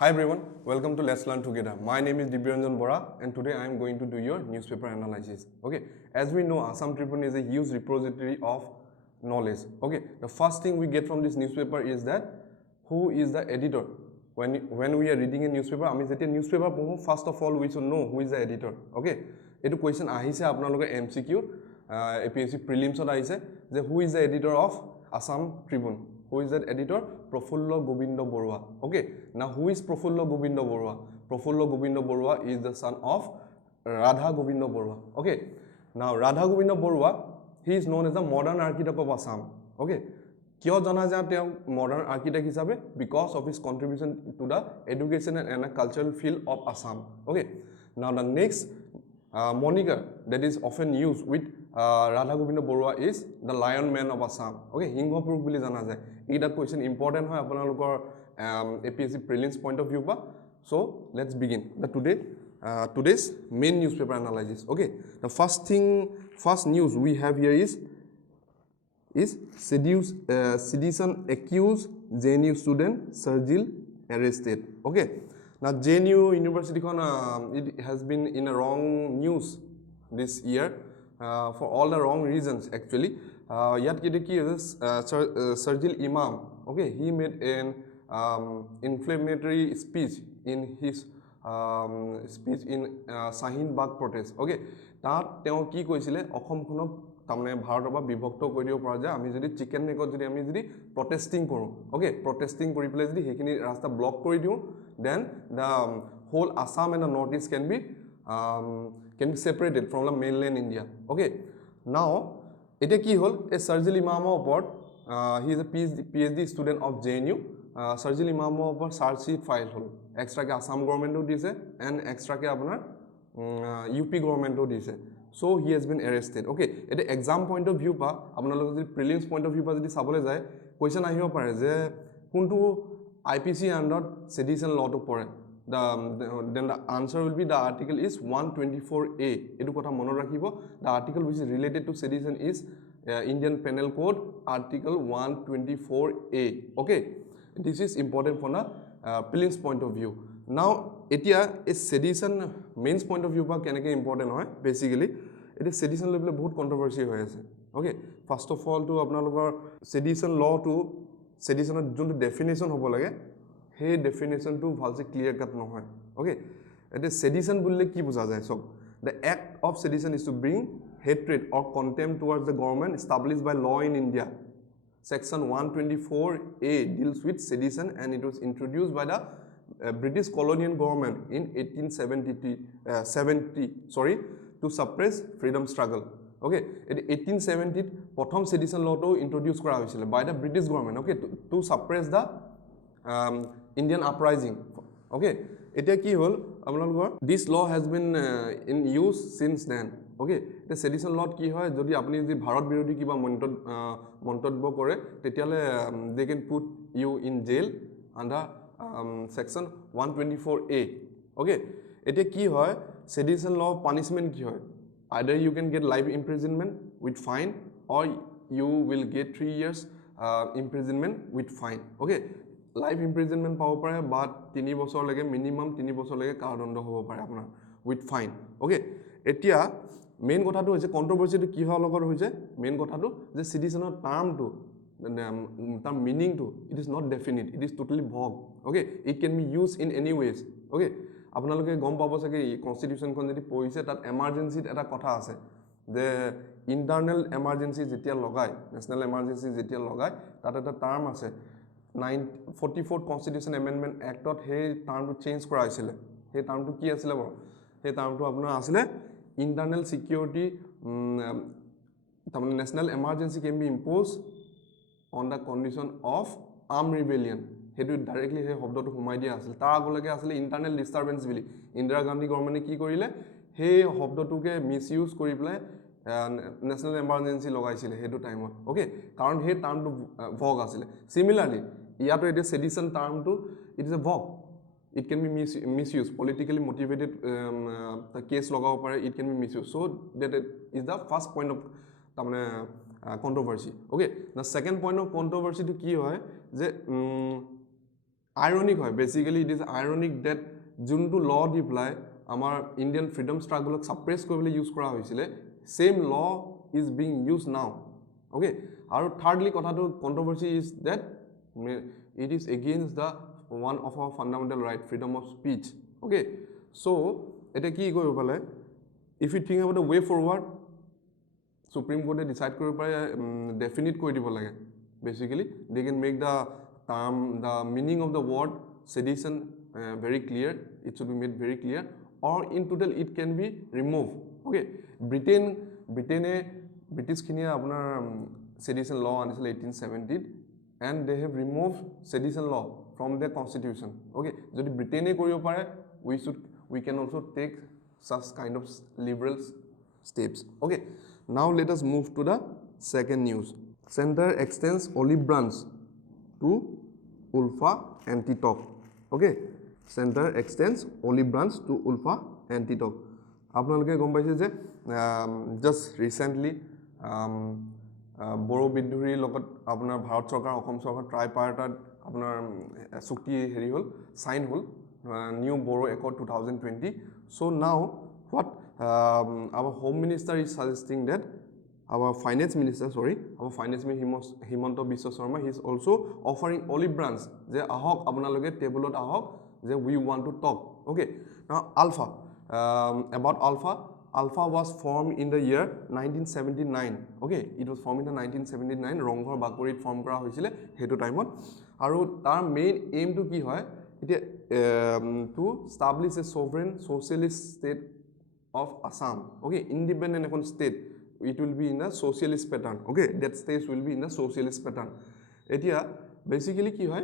Hi everyone, welcome to Let's Learn Together. My name is Dibyaranjan Bora and today I am going to do your newspaper analysis. Okay, as we know, Assam Tribune is a huge repository of knowledge. Okay, the first thing we get from this newspaper is that who is the editor. When we are reading a newspaper, I mean that newspaper, first of all we should know who is the editor. Okay, this question ahise apnaloge MCQ, APSC prelims ahise that who is the editor of Assam Tribune. Who is that editor? Profullo Gobindo Borua. Okay, now who is Profullo Gobindo Borua? Profullo Gobindo Borua is the son of Radha Gobindo Borua. Okay, now Radha Gobindo Borua, he is known as the modern architect of Assam. Okay, kyo jana jate modern architect hisabe? Because of his contribution to the education and cultural field of Assam. Okay, now the next moniker that is often used with Radha Gobindo Borua is the Lion Man of Assam. Okay, Hingho Puruk bili jana jay. That question important hoy apnalokor APSC prelims point of view ba. So let's begin today's main newspaper analysis. Okay, the first news we have here is sedition accused JNU student Sarjil arrested. Okay, now JNU University it has been in a wrong news this year for all the wrong reasons actually. Yet Sarjil Imam, okay, he made an inflammatory speech in his speech in Shahin Bagh protest. Okay, that teo ki koisile Assam khonok tamne bharotor ba bibhakto kori dibo para jay ami jodi chicken neckot jodi ami jodi protesting koru. Okay, protesting kori pele jodi hekini rasta block kori diu, then the whole Assam and the northeast can be separated from the mainland India. Okay, now it is a Sarjil Imam he is a PhD student of JNU. Sarjil Imam charge sheet file extra ke Assam government dise and extra ke apnar UP government dise. So he has been arrested. Okay, at the exam point of view pa apnalok prelims point of view pa jodi sabole jay question ahibo pare je kuntu IPC under sedition law to pore. Then the answer will be the article is 124A. Edu kotha mono rakhibo. The article which is related to sedition is Indian Penal Code article 124A. Okay, this is important from the prelims point of view. Now etia is sedition mains point of view pa keneke important hoy. Basically it is sedition level bahut controversy hoy ase. Okay, first of all to apnalokor sedition law to sedition jonto definition hobo lage he definition to bhalse clear cut nohoy. Okay, it is sedition bulle ki buja jay. So the act of sedition is to bring hatred or contempt towards the government established by law in India. Section 124A deals with sedition and it was introduced by the British colonial government in 1870 to suppress freedom struggle. Okay, in 1870 prothom sedition law to introduce kora hoisile by the British government. Okay, to suppress the Indian uprising. Okay, this law has been in use since then. Okay, the sedition law ki hoy jodi apni jodi bharat birodhi kiba montobbo kore tetiale they can put you in jail under section 124A. Okay, ete ki hoy sedition law punishment ki hoy either you can get life imprisonment with fine or you will get 3 years imprisonment with fine. Okay, life imprisonment pabo pare but 3 bochor lege minimum 3 bochor lege karodondo hobo pare apnar with fine. Okay, etia main kotha to hoise controversy to ki hoy logor hoise main kotha to je sedition term to the meaning to it is not definite, it is totally vague. Okay, it can be used in any ways. Okay, apnaloke gom pabo sage constitution kon jodi poise tat emergency eta kotha ase the internal emergency jetia logai national emergency jetia logai tat eta term ase 44th Constitution Amendment Act ot he term to change kora hoisile. He term to ki asile bro? He term to apnar asile internal security national emergency can be imposed on the condition of armed rebellion. He do directly he hobdo to humai dia asile tar agolage asile internal disturbance bili Indira Gandhi government ki korile he hobdo to ke misuse kori pele national emergency logaisile he do time. Okay, karon he term to vague asile. Similarly yato it is sedition term to it is a vague, it can be misused, politically motivated the case logao pare it can be misused. So that is the first point of controversy. Okay, the second point of controversy to ki hoy je ironic hoy basically it is ironic that juntu law diply amar Indian freedom struggle suppress koribole use kora hoisile same law is being used now okay aru thirdly kotha to controversy is that it is against the one of our fundamental right freedom of speech okay so eta ki koribo pale if you think about the way forward Supreme Court decide koribo pare definite kori dibo lage basically they can make the term the meaning of the word sedition very clear it should be made very clear or in total it can be removed okay British khinia apnar sedition law anisile 1870 and they have removed sedition law from their constitution okay jodi Britain e koribo pare we can also take such kind of liberal steps okay now let us move to the second news center extends olive branch to Ulfa Antitok okay center extends olive branch to Ulfa Antitok আপোনালোকে গম পাইছে যে just recently Bodo বিদ্ৰোহীৰ লগত আপোনাৰ ভাৰত চৰকাৰ অসম চৰকাৰ ট্ৰাইপাৰ্টাত আপোনাৰ চুক্তি হেৰি হল sign hall new Boro Accord 2020 so now what our home minister is suggesting that our finance minister Himanta Biswa Sharma he is also offering olive branch je ahok apnaloge tableot ahok je we want to talk okay now alpha about alpha was formed in the year 1979 okay it was formed in the 1979 Ronghor Bakorit form kora hoisile hetu time aru tar main aim to ki hoy it to establish a sovereign socialist state of Assam okay independent ekon state it will be in a socialist pattern okay that state will be in a socialist pattern etia basically ki hoy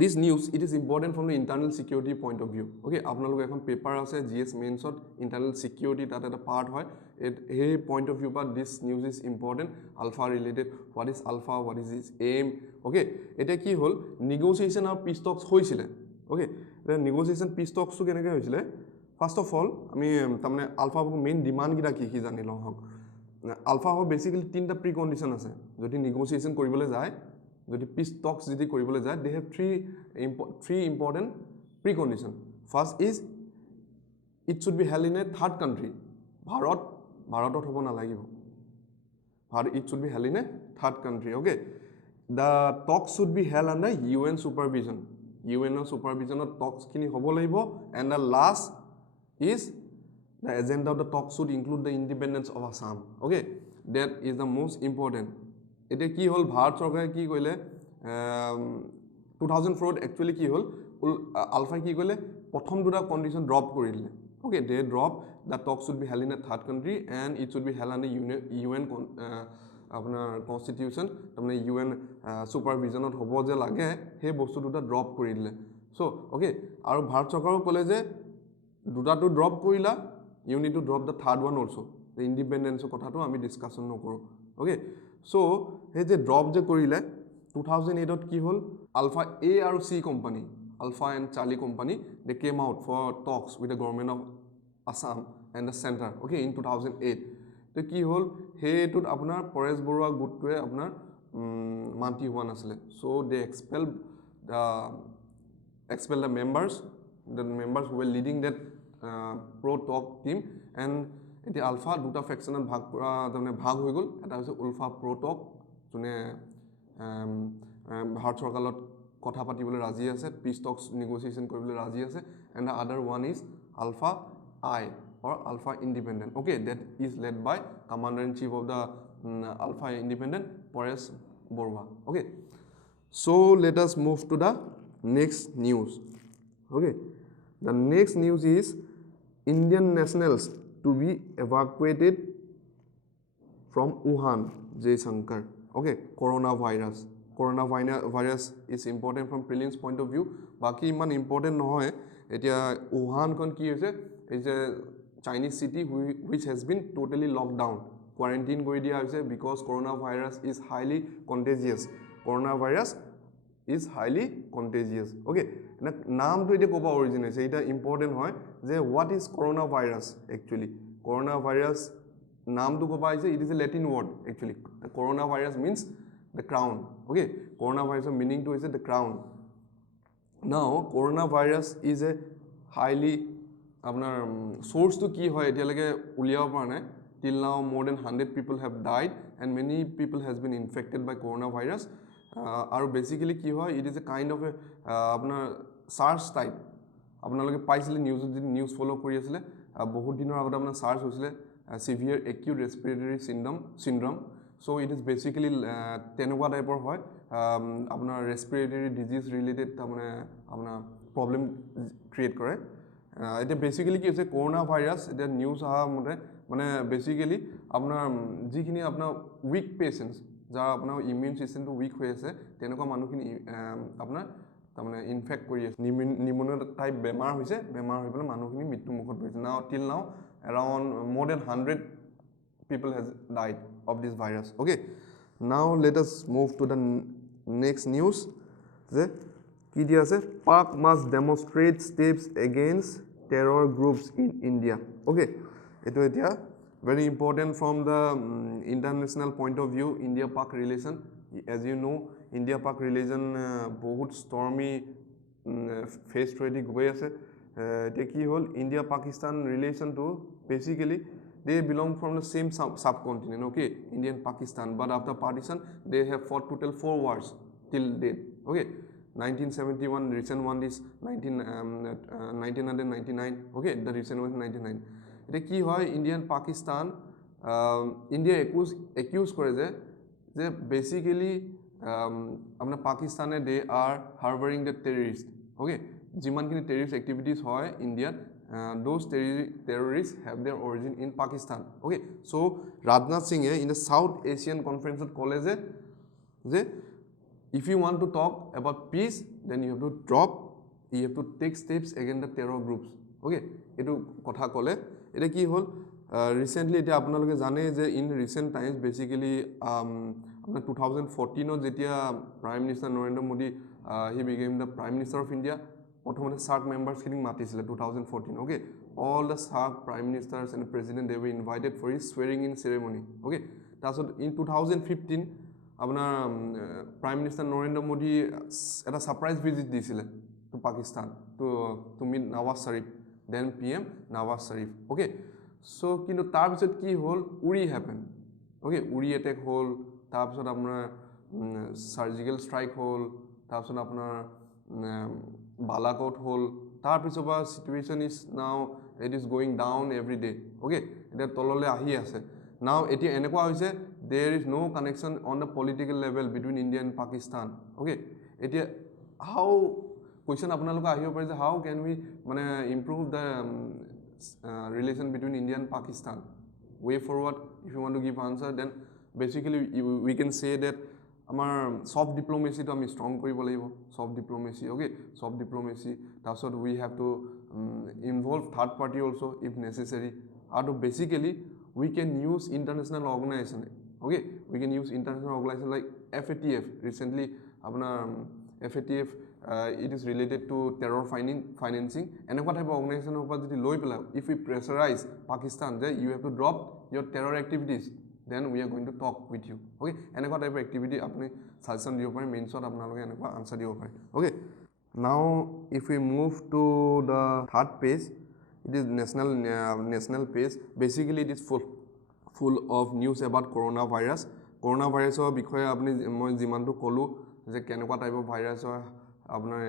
this news it is important from the internal security point of view okay apnalok ekhon paper ase GS mains ot internal security that a part hoy a point of view but this news is important alpha related what is alpha what is its aim okay eta ki hol negotiation or peace talks hoisile okay the negotiation peace talks to kenake hoisile first of all ami tamne alpha main demand gida ki jani lo hok alpha ho basically tinta precondition ase jodi negotiation koribole jay jodi peace talks jodi koribole jay they have three important precondition first is it should be held in a third country bharatot hobo na lagibo it should be held in a third country okay the talks should be held under UN supervision supervision of talks kini hobo lagibo and the last is the agenda of the talk should include the independence of Assam okay that is the most important ete ki hol bharat sarkar ki koile 2004 actually ki hol alpha ki koile prothom duta condition drop korile okay they drop the talk should be held in a third country and it should be held under UN apnar constitution tamne UN supervision ot hobo je lage he bostu duta drop korile so okay aru bharat sarkar kole je duta to drop korila you need to drop the third one also the independence kotha to ami discussion no koro okay so he je drop je korile 2008 ot ki hol alpha A aru C company alpha and Charlie company they came out for talks with the government of Assam and the center okay in 2008 to ki hol he tut apnar Paresh Borua gutwe apnar manti hua nasile so they expelled the members who were leading that pro talk team and eti alpha duta faction bhag pura tamne bhag hoi gol eta hoise ulfa pro talk june bharat sarkarot kotha patibole raji ase peace talks negotiation koribole raji ase and the other one is alpha I or alpha independent okay that is led by commander in chief of the alpha independent Paresh Borua okay so let us move to the next news okay the next news is Indian nationals to be evacuated from Wuhan Jaishankar okay coronavirus is important from prelims point of view baki man important nohoy etia Wuhan kon ki hoise is a Chinese city which has been totally locked down quarantine kori dia hoise because coronavirus is highly contagious okay naam to ite koba origin ase eta important hoy je what is coronavirus actually coronavirus naam to koba ase it is a Latin word actually the coronavirus means the crown okay coronavirus meaning to is the crown now coronavirus is a highly আপোনাৰ source to কি হয় এতিয়ালৈকে উলিয়াব পৰা নাই till now more than 100 people have died and many people has been infected by coronavirus আৰু basically কি হয় it is a kind of a আপোনাৰ SARS type আপোনালোকে পাইছিলে নিউজ ফলো কৰি আছিলে বহুত দিনৰ আগতে আপোনাৰ SARS হৈছিলে severe acute respiratory syndrome so it is basically তেনেকুৱা টাইপৰ হয় আপোনাৰ respiratory disease related মানে আপোনাৰ problem create কৰে এটা বেসিক্যালি কি হৈছে করোনা ভাইরাস এটা নিউজ আহা মতে মানে বেসিক্যালি আপনার যিখিনি আপনার উইক পেশেন্টস যারা আপনার ইমিউন সিস্টেমটো উইক হৈ আছে তেনেকুৱা মানুহখিনি আপনাৰ তাৰমানে ইনফেক্ট কৰি আছে নিউমোনিয়া টাইপ বেমাৰ হৈছে বেমাৰ হৈ পেলাই মানুহখিনি মৃত্যু মুখত পৰিছে নাও till now around more than 100 people has died of this virus okay now let us move to the next news যে কি দিয়া আছে Pak must demonstrate steps against terror groups in India okay eto etia very important from the international point of view India Pak relation as you know India Pak relation bahut stormy face ready goi ase ete ki hol India Pakistan relation to basically they belong from the same subcontinent okay India and Pakistan but after partition they have fought total 4 wars till date okay 1971 recent one is 1999 okay the recent one is 99 এটা কি হয় Indian Pakistan India accuse করে যে basically আমরা পাকিস্তানে they are harboring the terrorists okay যিমানখিনি terrorist activities হয় ইন্ডিয়াত those terrorists have their origin in Pakistan okay so Rajnath Singh in the South Asian conference কলে যে if you want to talk about peace then you have to take steps against the terror groups okay etu kotha kole eta ki hol recently eta apnaloke jane je in recent times basically apna 2014 ot jetia prime minister Narendra Modi he became the prime minister of India prothomote SAARC members kining matisile 2014 okay all the SAARC prime ministers and the president they were invited for his swearing in ceremony okay tasot in 2015 আপনার prime minister Narendra Modi এটা surprise visit দিছিলে to Pakistan to meet Nawaz Sharif then PM Nawaz Sharif okay so কিন্তু তাৰপিছত কি হল Uri happen okay Uri attack হল তাৰপিছত আপোনাৰ সাৰ্জিক্যাল স্ট্ৰাইক হল তাৰপিছত আপোনাৰ বালাকোট হল তাৰপিছত বা situation is now it is going down every day okay এটা তললে আহি আছে now etia enekwa hoise there is no connection on the political level between India and Pakistan okay etia how question apnaloka ahibo pare je how can we mane improve the relation between India and Pakistan way forward if you want to give answer then basically we can say that amar soft diplomacy to ami strong koribo lagibo soft diplomacy okay soft diplomacy tasot we have to involve third party also if necessary and basically we can use international organization okay we can use international organization like FATF recently apna FATF it is related to terror financing and what type of organization opor jodi loi pela if we pressurize Pakistan that you have to drop your terror activities then we are going to talk with you okay and what type of activity apni suggestion dibo pare main shot apnaloke enekwa answer dibo pare okay now if we move to the third page it is national page basically it is full of news about coronavirus or বিষয়ে আপনি মই জিমানটো কলো যে কেনেকুৱা টাইপৰ virus হয় আপোনাৰ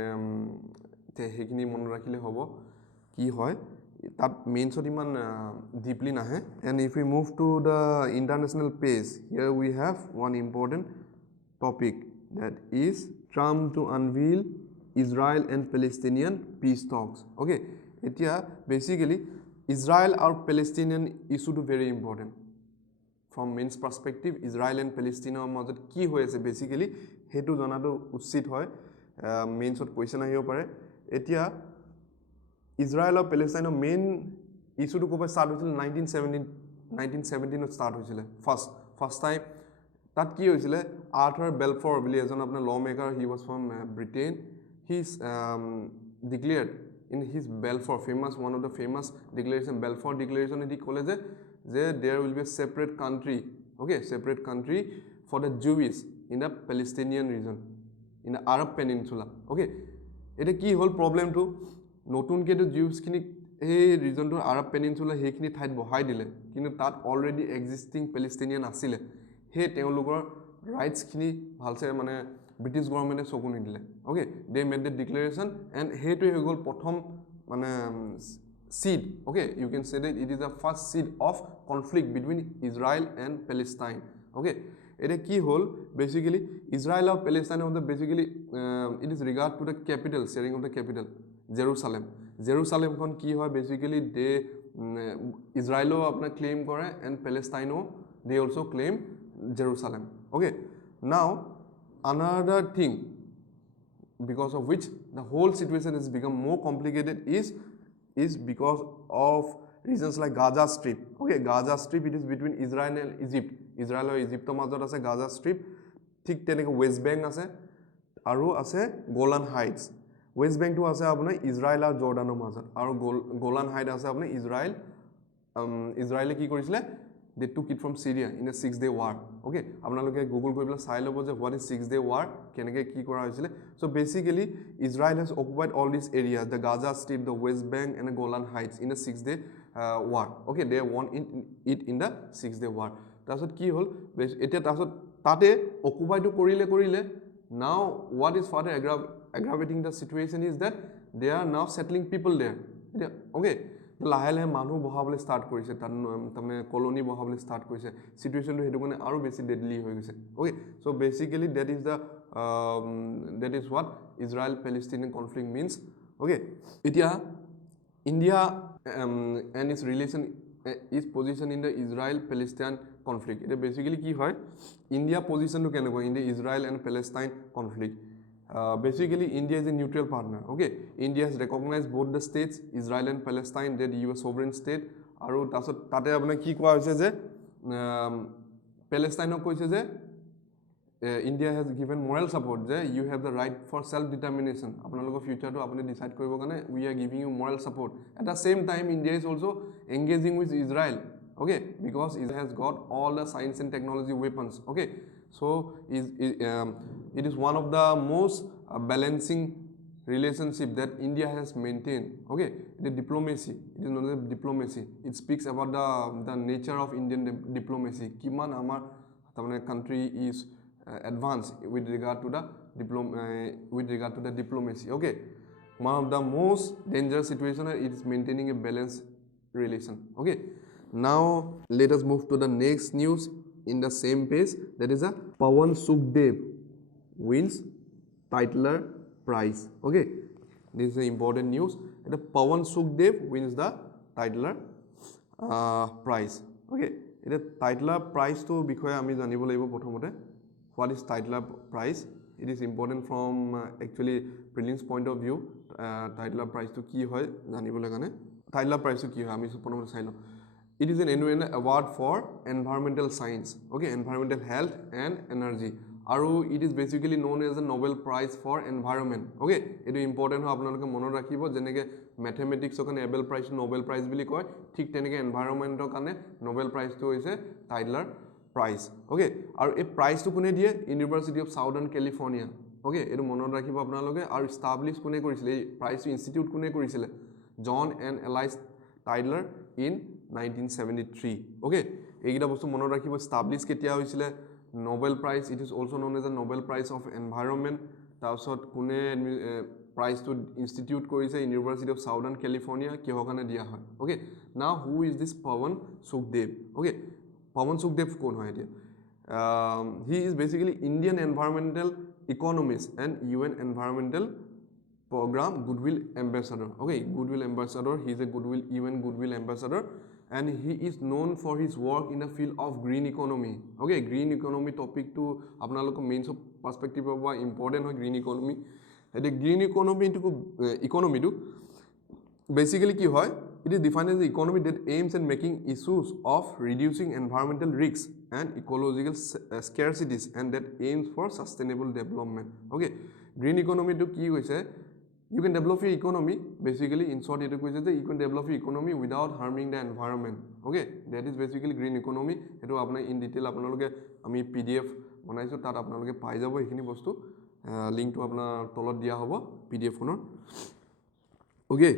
তে হেখিনি মন ৰাখিলে হ'ব কি হয় তাত মেইনছত ইমান ডিপলি নাহে and if we move to the international page here we have one important topic that is Trump to unveil Israel and Palestinian peace talks okay etia basically Israel or Palestinian issue to very important from men's perspective Israel and Palestine মাজত কি হৈ আছে basically হেতু জনাটো উচিত হয় মেইনছত question আহিব পাৰে এতিয়া Israel or Palestine মেইন ইস্যুটো কবে স্টার্ট হৈছিল 1917 ত স্টার্ট হৈছিল ফার্স্ট টাইম তাত কি হৈছিল আৰ্থাৰ বেলফৰ বুলি এজন আপোনাৰ ল maker he was from Britain he declared in his Balfour famous one of the famous declaration Balfour declaration it kole je there will be a separate country okay separate country for the Jews in the Palestinian region in the Arab peninsula okay এটা কি হল প্ৰবলেমটো নতুনকে তো জিউছখিনি এই ৰিজনটো আৰব peninsula হেখিনি ঠাইত বহাই দিলে কিন্তু তাত অলৰেডি এক্সিস্টিং পেলেষ্টাইনিয়ান আছিলে হে তেওঁলোকৰ ৰাইটছখিনি ভালছে মানে ব্ৰিটিছ গভৰ্ণমেণ্টে চকু নিদিলে okay they made the declaration and সেইটোৱে হৈ গ'ল প্ৰথম মানে seed okay you can say that it is the first seed of conflict between Israel and Palestine okay এটা কি হল basically Israel and Palestine of the basically it is regard to the capital sharing of the capital Jerusalem kon ki hoy basically they Israel apna claim kore and Palestine they also claim Jerusalem okay now another thing because of which the whole situation has become more complicated is because of reasons like Gaza Strip. Okay, Gaza Strip it is between Israel and Egypt. Israel and Egypt মাজত আছে Gaza Strip. ঠিক তেনেকৈ West Bank আছে আৰু আছে Golan Heights. West Bank to আছে আপোনাৰ Israel আৰু জৰ্ডানৰ মাজত আৰু Golan Heights আছে আপোনাৰ ইজৰাইলে কি কৰিছিলে they took it from Syria in a 6-day war okay আপোনালোকে গুগল কৰি পেলাই চাই ল'ব যে what is 6-day war কেনেকৈ কি কৰা হৈছিলে so basically Israel has occupied all these areas the Gaza Strip the West Bank and the Golan Heights in a 6-day war okay they won it in the 6-day war তাৰছত কি হ'ল এতিয়া তাৰছত তাতে অকুপাই তো কৰিলে now what is further aggravating the situation is that they are now settling people there okay লাহে লাহে মানুহ বহাবলৈ ষ্টাৰ্ট কৰিছে তাৰমানে কলনি বহাবলৈ ষ্টাৰ্ট কৰিছে সিচুৱেশনটো হেতু কাৰণে আৰু বেছি ডেডলি হৈ গৈছে okay so basically that is what Israel Palestinian conflict means okay এতিয়া India and its relation its position in the Israel Palestine conflict it basically কি হয় India position to কেনেকৈ in the Israel and Palestine conflict basically India is a neutral partner okay India has recognized both the states Israel and Palestine that US sovereign state আৰু তাছত তাতে আপনা কি কোৱা হৈছে যে Palestine কৈছে যে India has given moral support যে you have the right for self determination আপোনালোকৰ future to আপুনি decide কৰিব কাৰণে we are giving you moral support at the same time India is also engaging with Israel okay because it has got all the science and technology weapons okay so it is one of the most balancing relationship that India has maintained okay the diplomacy it is not a diplomacy it speaks about the nature of Indian diplomacy kiman amar tamane country is advanced with regard to the diplomacy okay one of the most dangerous situation it is maintaining a balanced relation okay now let us move to the next news in the same page that is a Pawan Sukhdev wins Titler Prize okay this is important news the Pawan Sukhdev wins the Titler Prize okay the Titler Prize to বিষয়ে আমি জানিব লাগিব প্ৰথমতে what is Titler Prize it is important from actually prelims point of view Titler Prize to কি হয় জানিবলৈ কাৰণে Titler Prize to কি হয় আমি প্ৰথমতে চাই লওঁ it is an annual award for environmental science okay environmental health and energy aru it is basically known as the Nobel Prize for environment okay it is important ho apnaloke monor rakhibo jeneke mathematics okane Nobel Prize bili koy thik teneke environment okane Nobel Prize to hoise Titler Prize okay aru a prize to kune die University of Southern California okay etu monor rakhibo apnaloke aru establish kune korisile prize institute kune korisile John and Elias Titler in 1973 okay egida bostu monor rakhibo establish ketia hoisile Nobel Prize it is also known as the Nobel Prize of Environment tasot kune prize to institute korise University of Southern California ki hokane dia hoy okay now who is this Pawan Sukhdev okay Pawan Sukhdev kon hoy dia he is basically Indian environmental economist and UN environmental program goodwill ambassador okay goodwill ambassador he is a UN goodwill ambassador and he is known for his work in the field of green economy okay green economy topic to apnalok main perspective of important hoy green economy the green economy to basically ki hoy it is defined as the economy that aims at making issues of reducing environmental risks and ecological scarcities and that aims for sustainable development okay green economy to ki hoise you can develop your economy basically in short it is that you can develop your economy without harming the environment okay that is basically green economy eto apna in detail apnaloke ami PDF banaisu tat apnaloke pai jabo ekhini bostu লিংকটো আপোনাৰ তলত দিয়া হ'ব PDF খনৰ okay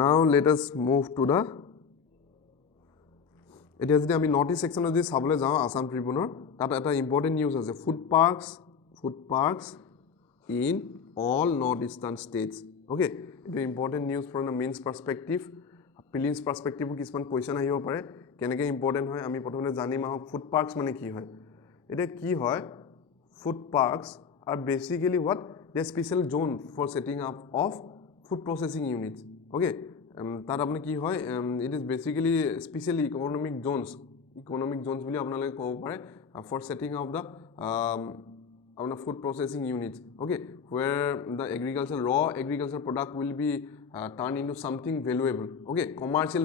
now let us move to the এতিয়া যদি আমি north east সেকশনত যদি চাবলৈ যাওঁ আসাম ট্ৰিবিউনৰ তাত এটা ইম্পৰ্টেন্ট নিউজ আছে food parks in all northeastern states okay এটা important news from the mains পাৰ্সপেক্টিভ prelims পাৰ্সপেক্টিভ কিছুমান কোৱেশ্চন আহিব পাৰে কেনেকৈ ইম্পৰ্টেন্ট হয় আমি প্ৰথমে জানিম আহক ফুড পাৰ্কছ মানে কি হয় এটা কি হয় food parks are basically what they special zone for setting up of food processing units okay তাত আপনি কি হয় it is basically specially economic zones বুলি আপোনালোকে ক'ব পাৰে for setting up the food processing units okay where the raw agricultural product will be turned into something valuable okay commercial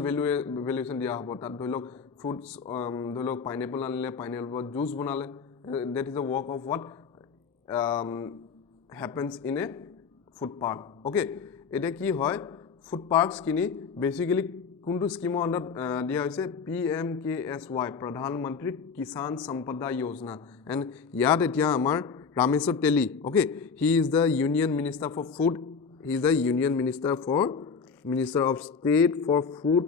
valuation দিয়া হ'ব তাত ধৰি লওক fruits ধৰি লওক pineapple আনিলে pineapple juice বনালে that is the work of what happens in a food park okay এটা কি হয় food parks kini basically kuntu scheme under dia hoise PMKSY Pradhanmantri Kisan Sampada Yojana and yad etia amar Rameswar Teli okay he is the union minister for food he is the union minister of state for food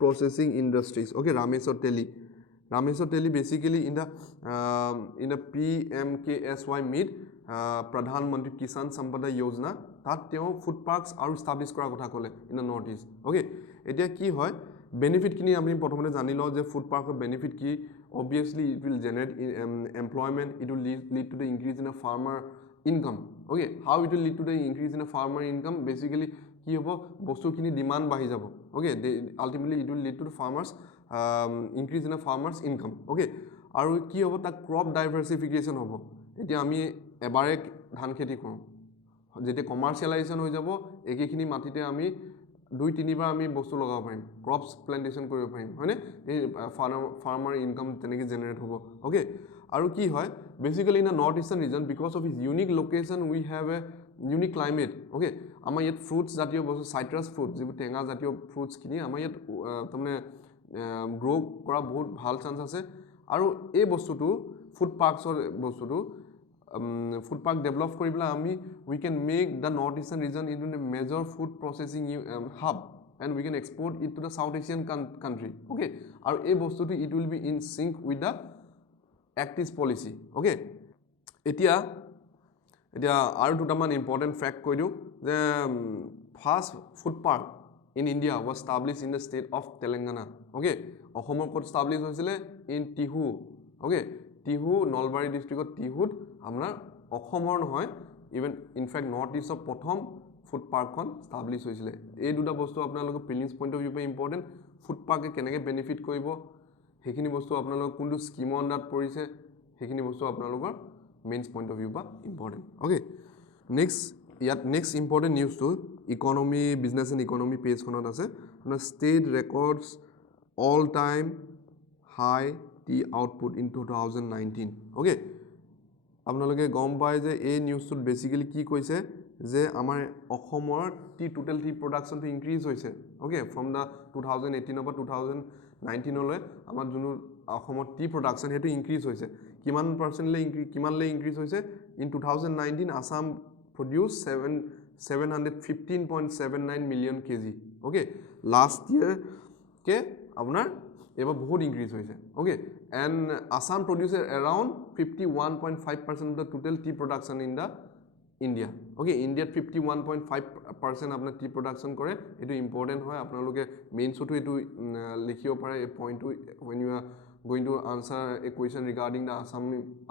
processing industries okay Rameswar Teli basically in the PMKSY meet Pradhanmantri Kisan Sampada Yojana that teo food parks are established kora kotha kole in the northeast okay etia ki hoy benefit kini apni prothomete janilo je food park or benefit ki obviously it will generate employment it will lead to the increase in a farmer income okay how it will lead to the increase in a farmer income basically ki hobo bostu kini demand bahi jabo okay ultimately it will lead to the farmers increase in a farmers income okay aru ki hobo ta crop diversification hobo etia ami ebare dhan kheti koru jete commercialization হৈ যাব একেখিনি মাটিতে আমি দুই তিনিবাৰ আমি বস্তু লগাব পাৰিম ক্ৰপছ প্লান্টেশন কৰিব পাৰিম হয়নে এই ফাৰ্মাৰ ইনকাম তেনেকৈ জেনাৰেট হ'ব ওকে আৰু কি হয় basically in north eastern region because of is unique location we have a unique climate okay আমাৰ ইয়াত ফ্ৰুটছ জাতীয় বস্তু সাইট্ৰাছ ফ্ৰুট যিবোৰ টেঙা জাতীয় ফ্ৰুটছ কিনি আমাৰ ইয়াত তাৰমানে গ্ৰো কৰা বহুত ভাল চান্স আছে আৰু এই বস্তুটো ফুড পাৰ্কছৰ বস্তুটো food park develop koribla ami we can make the northeastern region into a major food processing hub and we can export it to the South Asian country okay aru ei bostu to it will be in sync with the act is policy okay etia aru duta man important fact koi diu je first food park in India was established in the state of Telangana okay ohomor kot established hoisile in Tihu okay Tihu Nolbari district of Tihut amnar অসমৰ নহয় even in fact north ইষ্টৰ প্ৰথম food পাৰ্কখন establish হৈছিলে এই দুটা বস্তু আপোনালোকৰ প্ৰিলিমছ পইণ্ট অফ ভিউ পে ইম্পৰ্টেন্ট ফুড পাৰ্কে কেনেকৈ বেনিফিট কৰিব সেইখিনি বস্তু আপোনালোকৰ কোনটো স্কিমৰ আন্ডাৰত পৰিছে সেইখিনি বস্তু আপোনালোকৰ মেইনছ পইণ্ট অফ ভিউ পা ইম্পৰ্টেন্ট ওকে নেক্সট ইম্পৰ্টেন্ট নিউজটো ইকনমি বিজনেছ এণ্ড ইকনমি পেজখনত আছে আপোনাৰ state records all time high tea output in 2019 okay আপোনালোকে গম পায় যে এই নিউজটোত বেসিক্যালি কি কৈছে যে আমাৰ অসমৰ টোটাল টি প্ৰডাকশনটো ইনক্ৰিজ হৈছে ওকে ফ্ৰম দা 2018 পৰা 2019 লৈ আমাৰ যোনটো অসমৰ টি প্ৰডাকশন হেতু ইনক্ৰিজ হৈছে কিমান পাৰ্চেন্টলে ইনক্ৰিজ হৈছে in 2019 Assam produced 715.79 million kg okay last year ke apnar eba bahut increase hoise okay and Assam produces around 51.5% of the total tea production in the India okay India 51.5% apnar tea production kore etu important hoy apnaloke main so to etu likhibo pare a point to when you are going to answer a question regarding the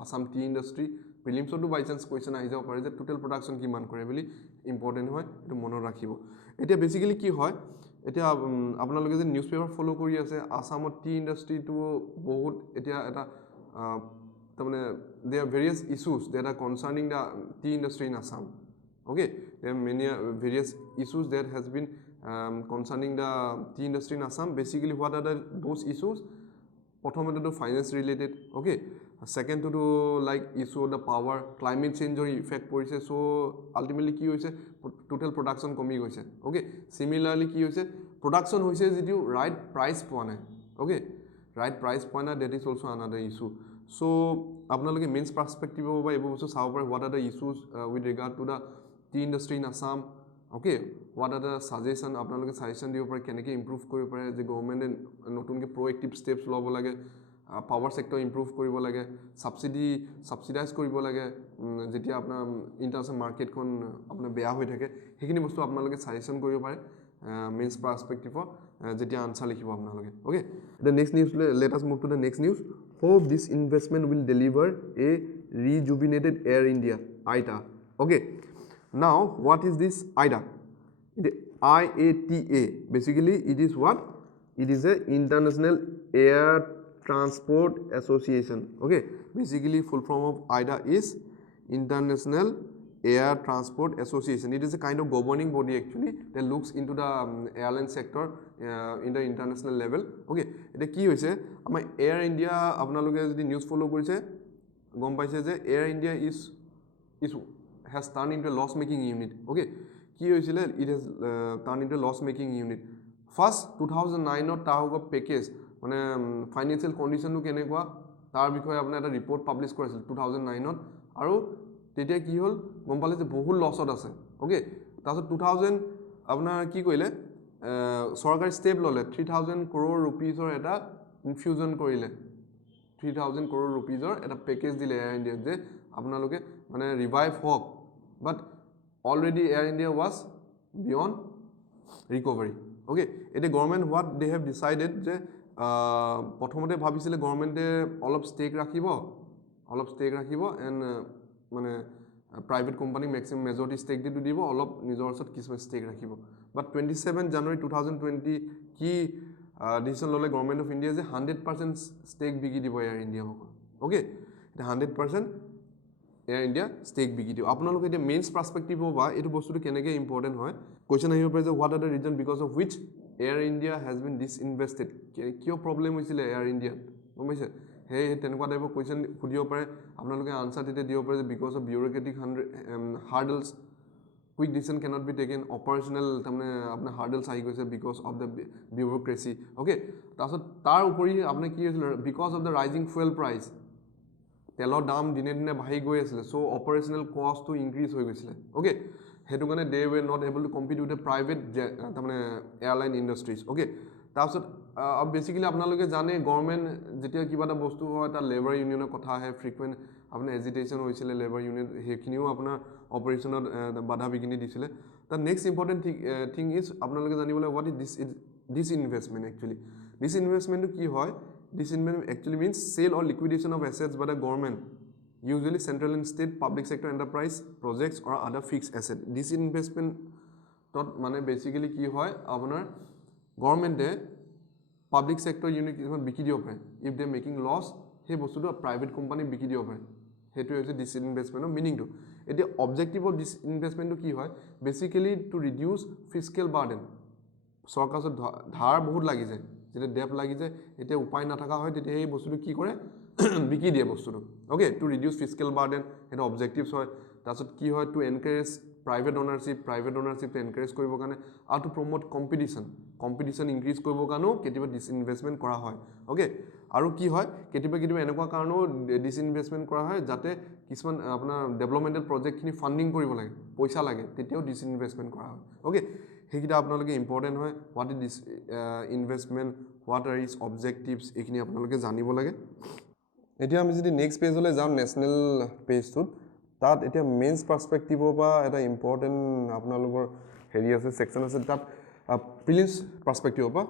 Assam tea industry prelims to by chance question ahi jabo pare je total production kiman kore boli important hoy etu monor rakhibo etia basically ki hoy etia apnaloke je newspaper follow kori ase Assamot tea industry to bahut etia eta tamane there are various issues that are concerning the tea industry in Assam okay there are many various issues that has been concerning the tea industry in Assam basically what are those issues prothomete to finance related okay second to like issue of the power climate change or effect porise so ultimately ki hoise total production komi goise okay similarly ki hoise production hoise jitu right price poa nai okay right price poa na that is also another issue So আপোনালোকে mains পাৰ্সপেক্টিভ বা এইবোৰ বস্তু চাব পাৰে what are the issues with regard to the tea industry in Assam okay what are the suggestion আপোনালোকে suggestion দিব পাৰে কেনেকৈ improve কৰিব পাৰে যে গভৰ্নমেণ্টে নতুনকৈ proactive steps ল'ব লাগে power sector improve কৰিব লাগে subsidize কৰিব লাগে যেতিয়া আপোনাৰ international market খন আপোনাৰ বেয়া হৈ থাকে সেইখিনি বস্তু আপোনালোকে suggestion কৰিব পাৰে means perspective যেতিয়া answer লিখিব আপোনালোকে okay the next news let us move to the next news hope this investment will deliver a rejuvenated Air India ITA okay now what is this ITA the IATA basically it is what it is a International Air Transport Association okay basically full form of ITA is International Air Transport Association it is a kind of governing body actually that looks into the airline sector in the international level okay এটা কি হৈছে আমাৰ Air India আপোনালোকে যদি news ফলো কৰিছে গম পাইছে যে Air India is has turned into a loss making unit okay কি হৈছিলে it has turned into a loss making unit first 2009 ত তাৰ হ'ব পেকেজ মানে ফাইনান্সিয়েল কন্ডিশনটো কেনেকুৱা তাৰ বিষয়ে আপোনাৰ এটা ৰিপৰ্ট পাবলিশ কৰিছিল 2009 ত আৰু তেতিয়া কি হল গম পালে যে বহুত লছত আছে ওকে তাৰছত 2000 আপোনাৰ কি কইলে সৰকাৰি স্টেপ ললে 3000 crore rupees or এটা ইনফিউজন কৰিলে 3000 crore rupees or এটা পেকেজ দিলে এয়াৰ ইণ্ডিয়া যে আপোনালোকে মানে ৰিভাইভ হক but already Air India was beyond recovery okay এটা government what they have decided যে প্ৰথমতে ভাবিছিলে গভৰ্নমেণ্টে অলপ ষ্টেক ৰাখিব এন্ড মানে private company maximum majority stake দিব অলপ নিজৰ ওচৰত কিছু ষ্টেক ৰাখিব বাট 27 জানুৱাৰী 2020 কি ডিসিশন ললে গভৰ্নমেণ্ট অফ ইণ্ডিয়া যে 100% ষ্টেক বিকি দিব এয়াৰ ইণ্ডিয়া ওকে এটা 100% এয়াৰ ইণ্ডিয়া ষ্টেক বিকি দিব আপোনালোকে এটা মেইনছ পাৰ্সপেক্টিভ বা এটো বস্তুটো কেনেকৈ ইম্পৰ্টেন্ট হয় কোৱেশ্চন আহিব পাৰে যে what are the reason because of which Air India has been disinvested কিয় প্ৰবলেম হৈছিলে এয়াৰ ইণ্ডিয়া গম পাইছে হে তেনেকুৱা টাইপৰ কোৱেশ্চন খুদিব পাৰে আপোনালোকে আনসাৰ দিতে দিব পাৰে যে because of bureaucratic hurdles quick decision cannot be taken operational tamne apna hurdles ahi goise because of the bureaucracy okay tar upori apne ki hoisil because of the rising fuel price telor dam dine dine bhahi goi asile so operational cost to increase hoi goisile okay hetu kane they were not able to compete with the private tamne airline industries okay তাৰছত basically আপোনালোকে জানে government যেতিয়া কিবা এটা বস্তু হয় তা labour ইউনিয়নৰ কথা আহে ফ্ৰিকুৱেন্ট আপোনাৰ এজিটেশন হৈছিলে লেবাৰ ইউনিয়ন হেখিনিও আপোনাৰ অপাৰেশনত বাধা বিঘিনি দিছিলে তা নেক্সট ইম্পৰ্টেন্ট থিং ইজ আপোনালোকে জানিবলৈ what is this investment actually this investment কি হয় this investment actually means sale or liquidation of assets by the government usually central and state public sector enterprise projects or other fixed asset this investment tot mane basically ki hoy apunar government public sector unit biki dibo pare if they making loss he bostu to private company biki dibo pare hetu hoise this investment meaning to ete objective of this investment to ki hoy basically to reduce fiscal burden sarkar dhar bahut lagi jay jete debt lagi jay ete upay na thaka hoy tete ei bostu to ki kore biki die bostu to okay to reduce fiscal burden eta objectives hoy tasot ki hoy to encourage private ownership to encourage koribo kane and to promote competition increase koribo kanu ketiba disinvestment kora hoy okay aru ki hoy ketiba enekwa karno disinvestment kora hoy jate kisman apnar developmental project khini funding koribo lage paisa lage teteo disinvestment kora hoy okay hekita apnaloke important hoy what is this investment what are its objectives ekhini apnaloke janibo lage etia ami jodi next page ole jam national page tut tat eta mains perspective ba eta important apnalogor heri ase section ase tat prelims perspective ba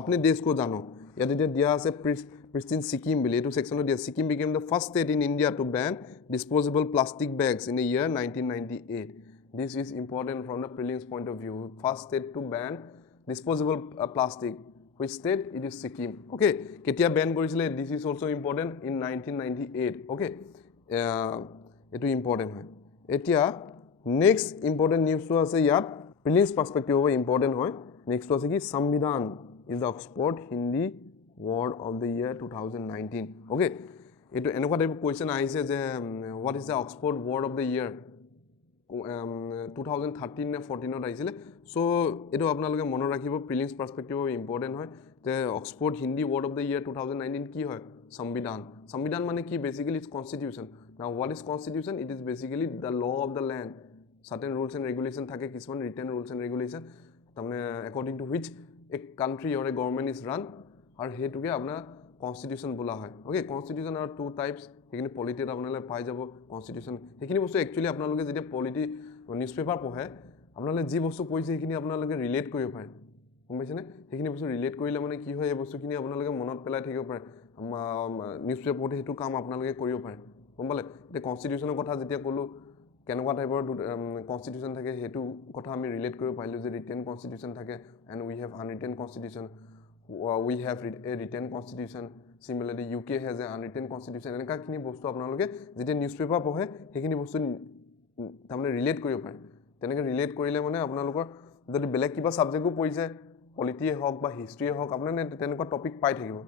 apne desh ko jano yate dia ase pristine Sikkim bile etu section dia Sikkim became the first state in India to ban disposable plastic bags in the year 1998 this is important from the prelims point of view first state to ban disposable plastic which state it is Sikkim okay ketia ban korisile this is also important in 1998 okay etu important hoy etia next important news to ase yat prelims perspective hoy important hoy next to ase ki samvidhan is the Oxford Hindi word of the year 2019 okay etu enokwa type question aise je what is the Oxford word of the year 2013 ne 14 ot aisile so এটো আপোনালোকে মনত ৰাখিব prelims perspective important হয় যে Oxford Hindi word of the year 2019 কি হয় সংবিধান সংবিধান মানে কি basically it's constitution now what is constitution it is basically the law of the land certain rules and regulation থাকে কিছুমান written rules and regulation তাৰমানে according to which a country or a government is run আৰু হেতুকে আপোনাৰ constitution বোলা হয় okay constitution আৰু two types হেখিনি পলিটিত আপোনালে পাই যাব কনস্টিটিউশন হেখিনি বস্তু একচুয়ালি আপোনালোকে যেতিয়া পলিটি নিউজপেপাৰ পঢ়ে আপোনালে যি বস্তু পঢ়িছে হেখিনি আপোনালোকে ৰিলেট কৰিব পাৰে গম পাইছেনে হেখিনি বস্তু ৰিলেট কৰিলে মানে কি হয় এই বস্তুখিনি আপোনালোকে মনত পেলাই থাকিব পাৰে নিউজপেপাৰতে হেতু কাম আপোনালোকে কৰিব পাৰে গম পালে এতিয়া কনস্টিটিউশনৰ কথা যেতিয়া কলো কেনেকুৱা টাইপৰ কনস্টিটিউশন থাকে হেতু কথা আমি ৰিলেট কৰিব পাৰিলো যে ৰিটেন কনস্টিটিউশন থাকে and we have unwritten constitution we have a written constitution similarly UK has a unwritten constitution এনেকা খিনি বস্তু আপোনালোকে যেতিয়া নিউজপেপাৰ পঢ়ে হেখিনি বস্তু তাৰমানে ৰিলেট কৰিব পাৰে তেনেকে ৰিলেট কৰিলে মানে আপোনালোকৰ যদি বেলেগ কিবা সাবজেক্টও পঢ়িছে পলিটিয়ে হওক বা হিষ্ট্ৰীয়ে হওক আপোনানে তেনেকুৱা টপিক পাই থাকিব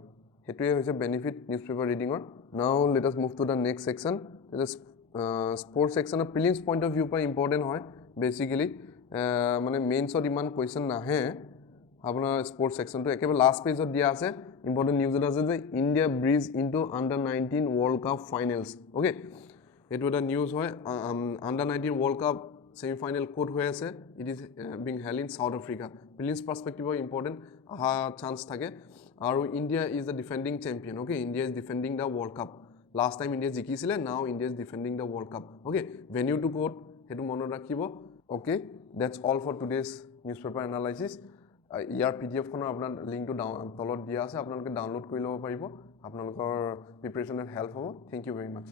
হেতুৱে হৈছে বেনিফিট নিউজপেপাৰ ৰিডিঙৰ নাও late us move to the next section it is sports section of prelims point of view per important হয় basically মানে মেইনছত ইমান কোৱেশ্চন নাহে আপোনাৰ স্পোৰ্টস সেকশন তো একেবাৰে লাস্ট পেজত দিয়া আছে ইম্পৰ্টেন্ট নিউজ এটা আছে যে India breeze into under 19 world cup finals okay এটো এটা নিউজ হয় আন্ডার 19 ওয়ার্ল্ড কাপ সেমিফাইনাল কোড হৈ আছে it is being held in South Africa prelims perspective important আহা চান্স থাকে আৰু India is the defending champion okay India is defending the world cup last time India জিকিছিলে now India is defending the world cup okay venue to কোড হেতু মনত ৰাখিব okay that's all for today's newspaper analysis ইয়াৰ PDF খনৰ আপোনাৰ লিংকটো তলত দিয়া আছে আপোনালোকে ডাউনলোড কৰি ল'ব পাৰিব আপোনালোকৰ প্ৰিপাৰেচনত হেল্প হ'ব থ্যাংক ইউ ভেৰি মাচ